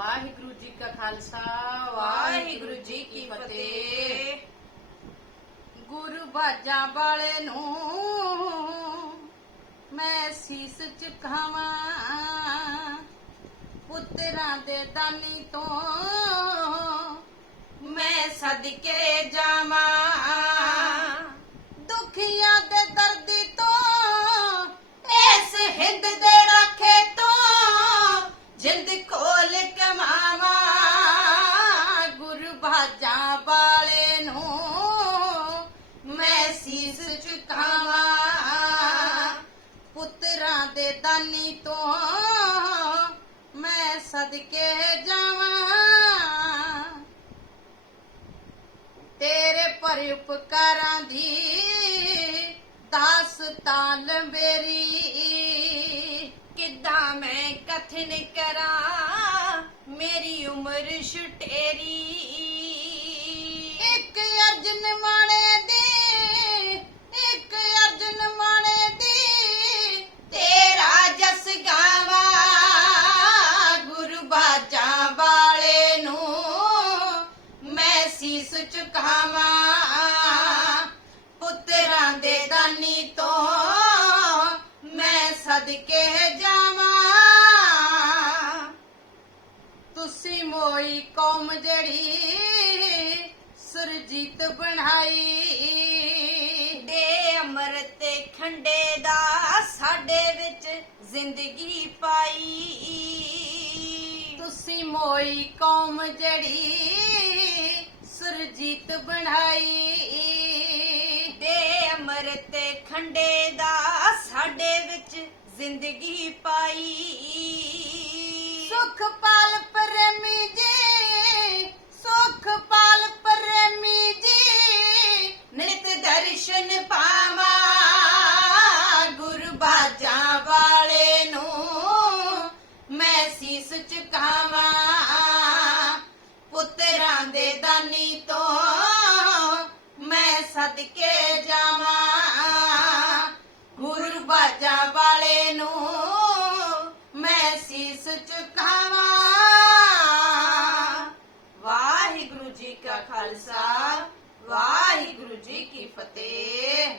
ਵਾਹਿਗੁਰੂ ਜੀ ਕਾ ਖਾਲਸਾ, ਵਾਹਿਗੁਰੂ ਜੀ ਕੀ ਫਤਿਹ। ਗੁਰੂ ਬਾਜਾਂ ਵਾਲੇ ਨੂੰ ਮੈਂ ਸੀਸ ਝੁਕਾਵਾਂ ਪੁੱਤਰਾਂ ਦੇ ਦਾਨੀ ਤੋਂ ਮੈਂ ਸਦਕੇ ਜਾਵਾਂ। ਦੁਖੀਆਂ ਦੇ ਦਰਦੀ ਤੋਂ, ਇਸ ਹਿੰਦ ਦੇ ਰਾਖੇ ਤੋਂ, ਜਿੰਦ ਕੋ ਵਾਲੇ ਨੂੰ ਮੈਂ ਸੀਸ ਝੁਕਾਵਾਂ। ਪੁੱਤਰਾਂ ਦੇ ਦਾਨੀ ਤੋਂ ਮੈਂ ਸਦਕੇ ਜਾਵਾਂ। ਤੇਰੇ ਪਰ ਉਪਕਾਰਾਂ ਦੀ ਦਾਸਤਾਨ ਮੇਰੀ ਕਿੱਦਾਂ ਮੈਂ ਕਥਨ ਕਰਾਂ? ਮੇਰੀ ਉਮਰ ਛੁਟੇਰੀ ਮੈਂ ਸੀਸ ਪੁੱਤਰਾਂ ਦੇ ਦਾਨੀ ਤੋਂ ਮੈਂ ਸਦਕੇ ਜਾਵਾਂ। ਤੁਸੀਂ ਮੋਈ ਕੌਮ ਜੜੀ ਸੁਰਜੀਤ ਬਣਾਈ। ਦੇ ਅਮਰਤ ਖੰਡੇ ਦਾ ਸਾਡੇ ਵਿੱਚ ਜ਼ਿੰਦਗੀ ਪਾਈ। ਤੁਸੀਂ ਮੋਈ ਕੌਮ ਜੜੀ ਸੁਰਜੀਤ ਬਣਾਈ। ਦੇ ਅਮਰਤ ਖੰਡੇ ਦਾ ਸਾਡੇ ਵਿੱਚ ਜ਼ਿੰਦਗੀ ਪਾਈ। ਸੁਖ ਪਾਲ ਪ੍ਰੇਮੀ ਜੀ ਸੁਖ ਪਾਲ ਪ੍ਰੇਮੀ ਜੀ ਨਿਤ ਦਰਸ਼ਨ ਪਾਵਾਂ। ਗੁਰੂ ਬਾਜਾਂ ਵਾਲੇ ਨੂੰ ਮੈਂ ਸੀਸ ਝੁਕਾਵਾਂ ਸਦਕੇ ਜਾਵਾਂ, ਗੁਰੂ ਬਾਜਾ ਵਾਲੇ ਨੂੰ ਮੈਂ ਸੀਸ ਝੁਕਾਵਾਂ। ਵਾਹਿਗੁਰੂ ਜੀ ਕਾ ਖਾਲਸਾ, ਵਾਹਿਗੁਰੂ ਜੀ ਕੀ ਫਤਿਹ।